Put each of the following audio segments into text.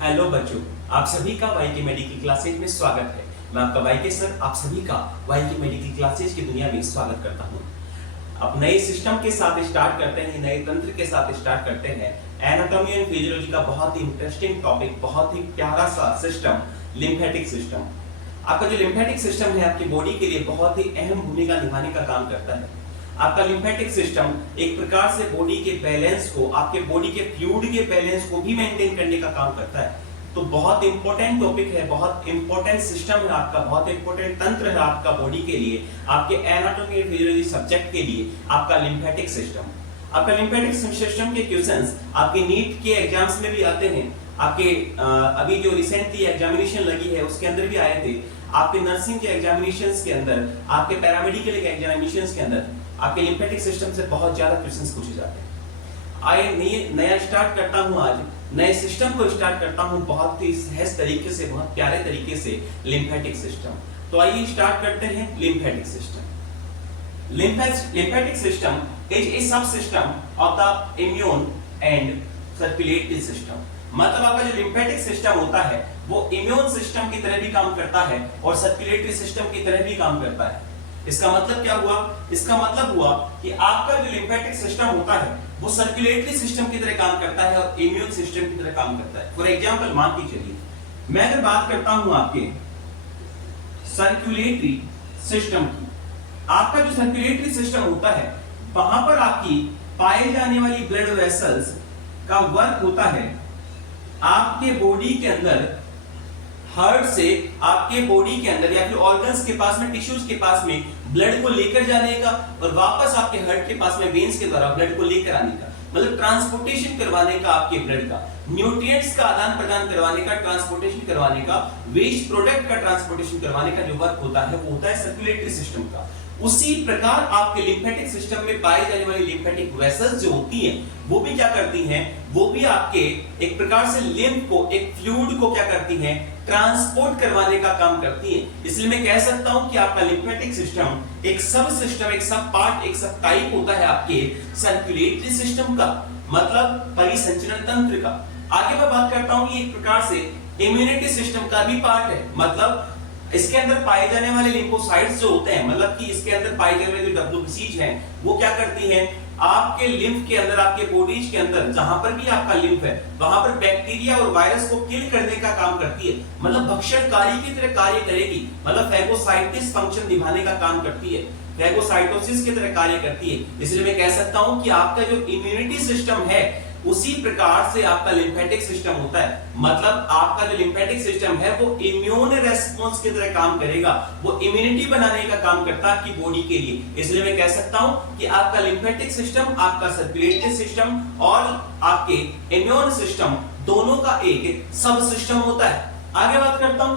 Hello बच्चों, आप सभी का वाई के मेडिकल क्लासेज में स्वागत है। मैं आपका वाई के सर आप सभी का वाई के मेडिकल क्लासेज की दुनिया में स्वागत करता हूं। अब नए सिस्टम के साथ स्टार्ट करते हैं, नए तंत्र के साथ स्टार्ट करते हैं। एनाटॉमी एंड फिजियोलॉजी का बहुत ही इंटरेस्टिंग टॉपिक, बहुत ही प्यारा सा सिस्टम, लिम्फेटिक सिस्टम। आपका जो लिम्फेटिक सिस्टम है आपकी बॉडी के लिए बहुत ही अहम भूमिका निभाने का काम करता है। आपका लिम्फेटिक सिस्टम एक प्रकार से बॉडी के बैलेंस को, आपके बॉडी के फ्लूइड के बैलेंस को भी मेंटेन करने का काम करता है। तो बहुत इंपॉर्टेंट टॉपिक है, बहुत इंपॉर्टेंट सिस्टम है आपका, बहुत इंपॉर्टेंट तंत्र है आपका बॉडी के लिए, आपके एनाटॉमी एंड फिजियोलॉजी सब्जेक्ट के लिए आपका लिम्फेटिक सिस्टम। आपका लिम्फेटिक सिस्टम के क्वेश्चंस आपके नीट के एग्जाम्स में भी आते हैं। आपके अभी जो रिसेंटली एग्जामिनेशन लगी है उसके अंदर भी आए थे। आपके नर्सिंग के एग्जामिनेशंस के अंदर, आपके पैरामेडिकल के एग्जामिनेशंस के अंदर आपके लिम्फेटिक सिस्टम से बहुत ज्यादा क्वेश्चंस पूछे जाते हैं। आइए नया स्टार्ट करता हूं, आज नए सिस्टम को स्टार्ट करता हूं बहुत ही सहज तरीके से, बहुत प्यारे तरीके से, लिम्फेटिक सिस्टम। तो आइए स्टार्ट करते हैं lymphatic system. Lymphatic system is a subsystem of the immune and circulatory system. मतलब आपका जो लिम्फेटिक सिस्टम होता है वो इम्यून सिस्टम की तरह भी काम करता है और सर्कुलेटरी सिस्टम की तरह भी काम करता है। इसका मतलब क्या हुआ? इसका मतलब हुआ कि आपका जो लिम्फेटिक सिस्टम होता है वो सर्कुलेटरी सिस्टम की तरह काम करता है और इम्यून सिस्टम की तरह काम करता है। फॉर एग्जांपल मान के चलिए, मैं अगर बात करता हूं आपके सर्कुलेटरी सिस्टम की, आपका जो सर्कुलेटरी सिस्टम होता है वहां पर आपकी पाए जाने वाली ब्लड वेसल्स का वर्क होता है आपके बॉडी के अंदर, हार्ट से आपके बॉडी के अंदर या फिर ऑर्गन्स के पास में, टिश्यूज के पास में ब्लड को लेकर जाने का और वापस आपके हार्ट के पास में वेन्स के द्वारा ब्लड को लेकर आने का, मतलब ट्रांसपोर्टेशन करवाने का, आपके ब्लड का न्यूट्रिएंट्स का आदान प्रदान करवाने का, ट्रांसपोर्टेशन करवाने का, वेस्ट प्रोडक्ट का ट्रांसपोर्टेशन करवाने का जो वर्क होता है वो होता है सर्कुलेटरी सिस्टम का। उसी प्रकार आपके लिम्फेटिक सिस्टम में पाई जाने वाली लिम्फेटिक वेसल्स जो होती हैं वो भी क्या करती हैं, वो भी आपके एक प्रकार से लिम्फ को, एक फ्लूइड को क्या करती हैं, ट्रांसपोर्ट करवाने का काम करती है। इसलिए मैं कह सकता हूं कि आपका लिम्फेटिक सिस्टम एक सब सिस्टम, एक सब पार्ट, एक सब टाइप होता है आपके सर्कुलेटरी सिस्टम का, मतलब परिसंचरण तंत्र का। आगे मैं बात करता हूं ये एक प्रकार से इम्यूनिटी सिस्टम का भी पार्ट है। मतलब इसके अंदर पाए जाने वाले लिम्फोसाइट्स जो होते हैं, मतलब कि इसके अंदर पाए जाने वाले जो डब्ल्यूबीसीज हैं वो क्या करती हैं, आपके लिम्फ के अंदर, आपके बॉडीज के अंदर जहां पर भी आपका लिम्फ है वहां पर बैक्टीरिया और वायरस को किल करने का काम करती है, मतलब भक्षणकारी की तरह कार्य करेगी, मतलब फैगोसाइटिस फंक्शन निभाने का काम करती है, फैगोसाइटोसिस की तरह कार्य करती है। इसलिए मैं कह सकता हूं कि आपका जो इम्यूनिटी सिस्टम है उसी प्रकार से आपका लिम्फेटिक सिस्टम होता है। मतलब आपका जो लिम्फेटिक सिस्टम है वो इम्यून रेस्पॉन्स की तरह काम करेगा, वो इम्यूनिटी बनाने का काम करता है आपकी बॉडी के लिए। इसलिए मैं कह सकता हूं कि आपका लिम्फेटिक सिस्टम, आपका सर्कुलेटरी सिस्टम और आपके इम्यून सिस्टम दोनों का एक सब सिस्टम होता है। आगे बात करता हूं,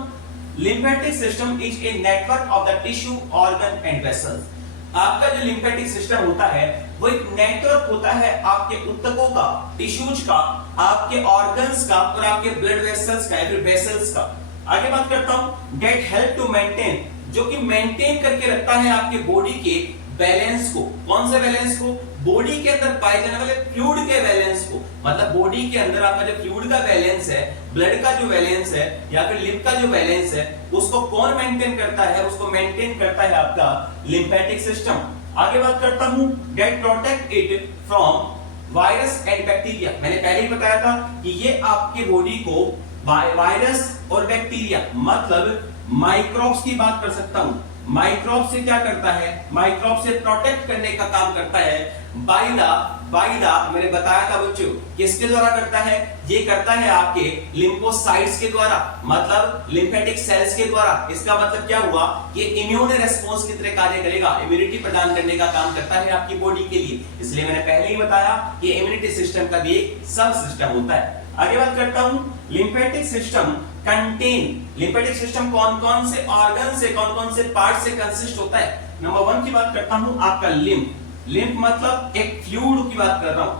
lymphatic system is a network of the tissue, organ and vessels. आपका जो लिम्फेटिक सिस्टम होता है वो एक नेटवर्क होता है आपके ऊतकों का, टिश्यूज का, आपके ऑर्गन्स का और आपके ब्लड वेसल्स का या फिर वेसल्स का। आगे बात करता हूं, डेट हेल्प टू मेंटेन, जो कि मेंटेन करके रखता है आपके बॉडी के बैलेंस को। कौन से बैलेंस को? बॉडी के अंदर पाए जाने वाले फ्लूइड के बैलेंस को। मतलब बॉडी के अंदर आपका जो फ्लूइड का बैलेंस है, ब्लड का जो बैलेंस है या फिर लिम्फ का जो बैलेंस है, उसको कौन मेंटेन करता है? उसको मेंटेन करता है आपका लिम्फेटिक सिस्टम। आगे बात करता हूं, that protect it from virus and bacteria. मैंने पहले ही बताया था कि ये आपके बॉडी को वायरस और बैक्टीरिया, मतलब माइक्रोब्स की बात कर सकता हूं, माइक्रोब से क्या करता है, माइक्रोब से प्रोटेक्ट करने का काम करता है। बाय द मैंने बताया था बच्चों, किसके द्वारा करता है? ये करता है आपके लिम्फोसाइट्स के द्वारा, मतलब लिम्फेटिक सेल्स के द्वारा। इसका मतलब क्या हुआ? ये इम्यून रेस्पॉन्स की तरह कार्य करेगा, इम्यूनिटी प्रदान करने का काम करता है आपकी बॉडी के लिए। इसलिए मैंने पहले ही बताया कि इम्यूनिटी सिस्टम का भी एक सब सिस्टम होता है। आगे बात करता हूं, lymphatic system contain, lymphatic system कौन कौन से ऑर्गन से, कौन कौन से पार्ट से कंसिस्ट होता है। नंबर 1 की बात करता हूं, आपका लिम्फ। लिम्फ मतलब एक फ्लूइड की बात कर रहा हूं,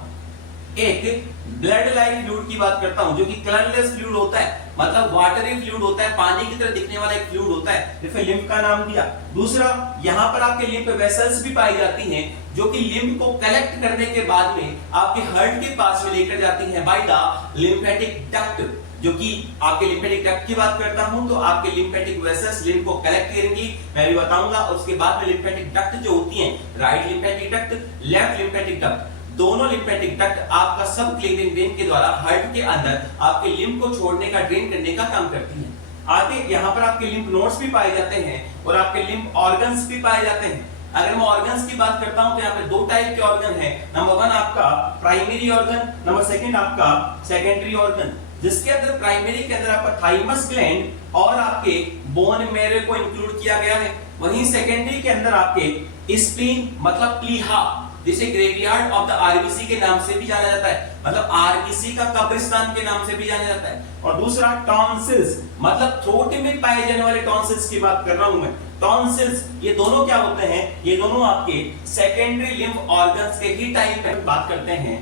एक ब्लड लाइक फ्लूइड की बात करता हूं जो कि कलरलेस फ्लूइड होता है, मतलब वाटरी फ्लूइड होता है, पानी की तरह दिखने वाला एक फ्लूइड होता है, जिसमें लिम्फ का नाम दिया। दूसरा, यहां पर आपके लिम्फ वेसल्स भी पाई जाती हैं जो कि लिम्फ को कलेक्ट करने के बाद में आपके हार्ट के पास में लेकर जाती हैं बाय द लिम्फेटिक डक्ट। जो कि आपके लिम्फेटिक डक्ट की बात करता हूं तो आपके लिम्फेटिक वेसल्स लिम्फ को कलेक्ट करेंगी, मैं भी बताऊंगा। उसके बाद में लिम्फेटिक डक्ट जो होती हैं, right lymphatic duct, left lymphatic duct, दोनों लिम्फेटिक डक्ट आपका सब क्लीविंग वेन के द्वारा हार्ट के अंदर आपके लिम्फ को छोड़ने का, ड्रेन करने का काम करती है। आगे यहाँ पर आपके लिम्फ नोड्स भी पाए जाते हैं और आपके लिम्फ ऑर्गन्स भी पाए जाते हैं। अगर मैं ऑर्गन्स की बात करता हूं तो यहाँ पे दो टाइप के ऑर्गन है। नंबर 1 आपका प्राइमरी ऑर्गन, नंबर 2 आपका सेकेंडरी ऑर्गन, जिसके अंदर प्राइमरी के अंदर आपका थाइमस ग्लैंड और आपके बोन मैरो को इंक्लूड किया गया है। वहीं सेकेंडरी के अंदर आपके स्प्लीन मतलब प्लीहा, जिसे ग्रेवयार्ड ऑफ द आरबीसी के नाम से भी जाना जाता है, मतलब आरबीसी का कब्रिस्तान के नाम से भी जाना जाता है। और दूसरा टॉन्सिल्स, मतलब थ्रोट में पाए जाने वाले टॉन्सिल्स की बात कर रहा हूं मैं। टॉन्सिल्स ये दोनों क्या होते हैं, ये दोनों आपके सेकेंडरी लिम्फ ऑर्गन्स के ही टाइप है। बात करते हैं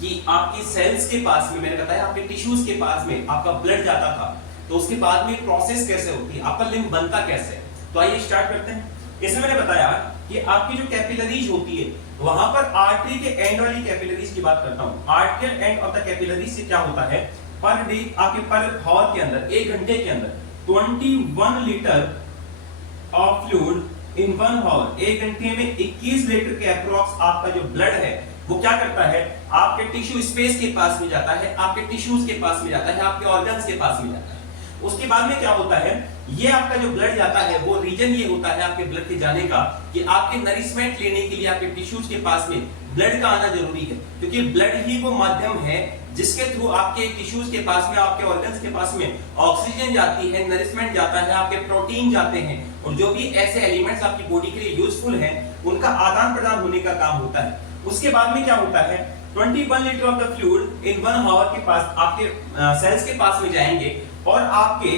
कि आपकी सेल्स के पास में, मैंने बताया आपके टिश्यूज के पास में आपका ब्लड जाता था, तो उसके बाद में प्रोसेस कैसे होती है, आपका लिम्फ बनता कैसे है। तो आइए स्टार्ट करते हैं। इसमें मैंने बताया कि आपकी जो कैपिलरीज होती है, वहां पर आर्टरी के एंड वाली कैपिलरीज की बात करता हूं। आर्टियल एंड ऑफ द कैपिलरीज से क्या होता है, पर डे आपके पर हॉर के अंदर, 1 घंटे के अंदर 21 litre of fluid in 1 hour, 1 घंटे में 21 लीटर के अप्रॉक्स आपका जो ब्लड है वो क्या करता है, आपके टिश्यू स्पेस के पास में जाता है, आपके टिश्यूज के पास में जाता है, आपके ऑर्गन्स के पास में जाता है। उसके बाद में क्या होता है, ये आपका जो ब्लड जाता है वो रीजन ये होता है आपके ब्लड के जाने का कि आपके नरिशमेंट लेने के लिए आपके टिश्यूज के पास में ब्लड का आना जरूरी है, क्योंकि ब्लड ही वो माध्यम है जिसके थ्रू आपके टिश्यूज के पास में, आपके ऑर्गन्स के पास में ऑक्सीजन जाती है, नरिशमेंट जाता है, आपके प्रोटीन जाते हैं और जो भी ऐसे एलिमेंट्स आपकी बॉडी के लिए यूजफुल हैं उनका आदान प्रदान होने का काम होता है। उसके बाद में क्या होता है, 21 litre of the fluid in 1 hour के पास आपके सेल्स के पास में जाएंगे और आपके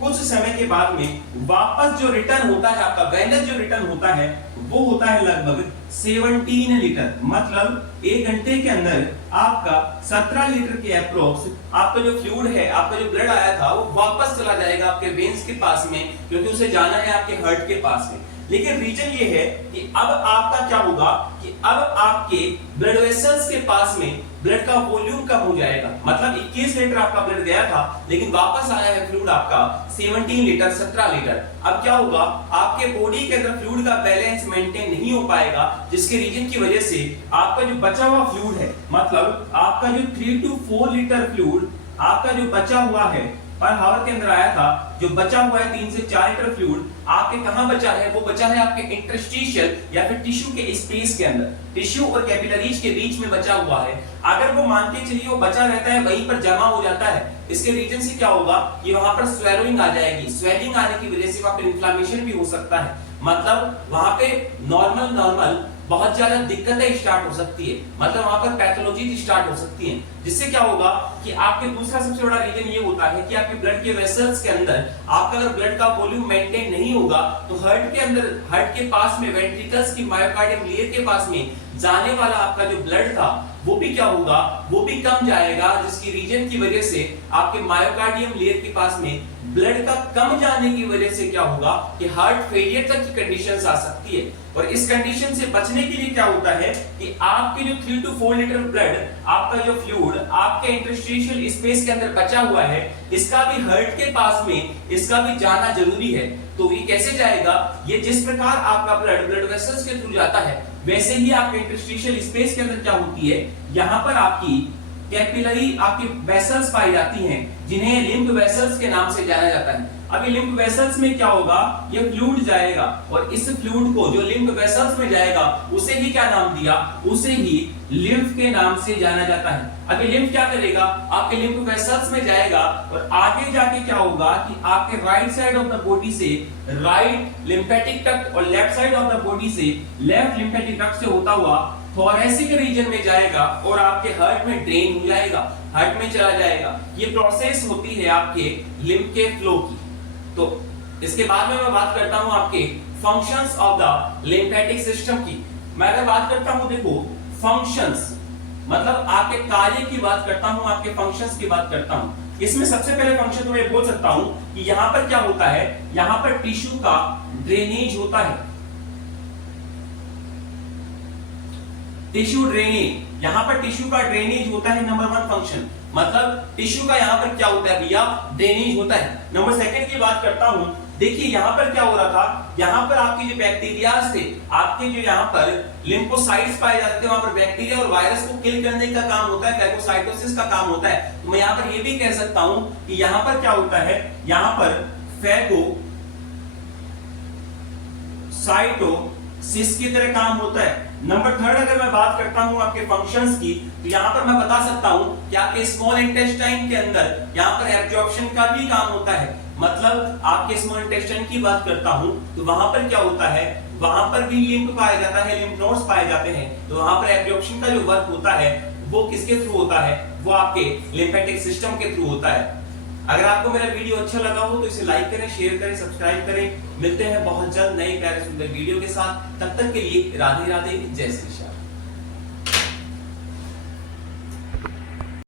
कुछ समय के बाद में वापस जो रिटर्न होता है, आपका वेनस जो रिटर्न होता है वो होता है लगभग 17 लीटर, मतलब 1 घंटे के अंदर आपका 17 लीटर के अप्रोक्स आपका जो फ्लूइड है, आपका जो ब्लड आया था वो वापस चला जाएगा आपके वेन्स के पास में, क्योंकि उसे जाना है आपके हार्ट के पास में। लेकिन रीजन ये है कि अब आपका क्या होगा कि अब आपके ब्लड वेसल्स के पास में ब्लड का वॉल्यूम कम हो जाएगा, मतलब 21 लीटर आपका ब्लड गया था लेकिन वापस आया है फ्लूइड आपका 17 लीटर, 17 लीटर। अब क्या होगा, आपके बॉडी के अंदर फ्लूइड का बैलेंस मेंटेन नहीं हो पाएगा, जिसके रीजन की वजह से आपका जो बचा हुआ फ्लूइड है, मतलब आपका जो 3 to 4 लीटर फ्लूइड आपका जो बचा हुआ है पर हावर के अंदर आया था, जो बचा हुआ है 3 से 4 लीटर फ्लूइड आपके कहां बचा है, वो बचा है आपके इंटरस्टिशियल या फिर टिश्यू के स्पेस के अंदर, टिश्यू और कैपिलरीज के बीच में बचा हुआ है। अगर वो मान के चलिए वो बचा रहता है, वहीं पर जमा हो जाता है, इसके रीजन से क्या होगा कि वहां पर स्वेलिंग आ जाएगी, स्वेलिंग आने की वजह से वहां पर इन्फ्लेमेशन भी हो सकता है, मतलब वहां पे नॉर्मल बहुत ज्यादा दिक्कतें स्टार्ट हो सकती है, मतलब वहां पर पैथोलॉजी स्टार्ट हो सकती है, जिससे क्या होगा कि आपके दूसरा सबसे बड़ा रीजन ये होता है कि आपके ब्लड के वेसल्स के अंदर आपका अगर ब्लड का वॉल्यूम मेंटेन नहीं होगा तो हार्ट के अंदर, हार्ट के पास में वेंट्रिकल्स की मायोकार्डियम लेयर के पास में जाने वाला आपका जो ब्लड था वो भी क्या होगा, वो भी कम जाएगा, जिसकी रीजन की वजह से आपके मायोकार्डियम लेयर के पास में ब्लड का कम जाने की वजह से क्या होगा कि हार्ट फेलियर तक की कंडीशंस आ सकती है। और इस कंडीशन से बचने के लिए क्या होता है कि आपके जो 3 to 4 लीटर ब्लड, आपका जो फ्लूइड आपके इंटरस्टिशियल स्पेस के अंदर बचा हुआ है, इसका भी हार्ट के पास में इसका भी जाना जरूरी है। तो ये कैसे जाएगा, ये जिस प्रकार आपका ब्लड वेसल्स के थ्रू जाता है वैसे ही आपके इंटरस्टिशियल स्पेस के अंदर क्या होती है, यहाँ पर आपकी कैपिलरी आपकी वेसल्स पाई जाती हैं, जिन्हें लिम्फ वेसल्स के नाम से जाना जाता है। अब ये लिम्फ वेसल्स में क्या होगा, ये फ्लूइड जाएगा और इस फ्लूइड को जो लिम्फ वेसल्स में जाएगा उसे ही क्या नाम दिया, उसे ही लिम्फ के नाम से जाना जाता है। अब ये लिम्फ क्या करेगा, आपके लिम्फ वेसल्स में जाएगा और आगे जाके क्या होगा कि आपके right side of the body से राइट लिम्फेटिक डक्ट और left side of the body से लेफ्ट लिम्फेटिक डक्ट से होता हुआ थोरेसिक रीजन में जाएगा और आपके हार्ट में ड्रेन हो जाएगा, हार्ट में चला जाएगा। ये प्रोसेस होती है आपके लिम्फ के फ्लो की। तो इसके बाद में मैं बात करता हूं आपके functions of the lymphatic system की। मैं अगर बात करता हूं, देखो फंक्शंस मतलब आपके कार्य की बात करता हूं, आपके फंक्शंस की बात करता हूं। इसमें सबसे पहले फंक्शन तो मैं बोल सकता हूं कि यहां पर क्या होता है, यहां पर टिश्यू का ड्रेनेज होता है, टिश्यू ड्रेनेज, यहां पर टिश्यू का ड्रेनेज होता है नंबर 1 फंक्शन। मतलब टिश्यू का यहाँ पर क्या होता है भैया, ड्रेनेज होता है। नंबर सेकंड की बात करता हूं, देखिए यहाँ पर क्या हो रहा था, यहाँ पर आपके जो बैक्टीरियाज थे, आपके जो यहाँ पर लिम्फोसाइट्स पाए जाते थे, वहां पर बैक्टीरिया और वायरस को किल करने का काम होता है, फैगोसाइटोसिस का काम होता है। तो मैं यहाँ पर ये भी कह सकता हूं कि यहाँ पर क्या होता है, यहाँ पर फैगोसाइटोसिस की तरह काम होता है। नंबर थर्ड अगर मैं बात करता हूं आपके फंक्शंस की, तो यहां पर मैं बता सकता हूं कि आपके स्मॉल इंटेस्टाइन के अंदर यहां पर एब्जॉर्प्शन का भी काम होता है। मतलब आपके स्मॉल इंटेस्टाइन की बात करता हूं तो वहां पर क्या होता है, वहां पर भी लिम्फ पाया जाता है, लिम्फ नोड्स पाए जाते हैं। तो वहां पर एब्जॉर्प्शन का जो वर्क होता है वो किसके थ्रू होता है, वो आपके लिम्फेटिक सिस्टम के थ्रू होता है। अगर आपको मेरा वीडियो अच्छा लगा हो तो इसे लाइक करें, शेयर करें, सब्सक्राइब करें। मिलते हैं बहुत जल्द नए प्यारे सुंदर वीडियो के साथ। तब तक के लिए राधे राधे, जय श्री श्याम।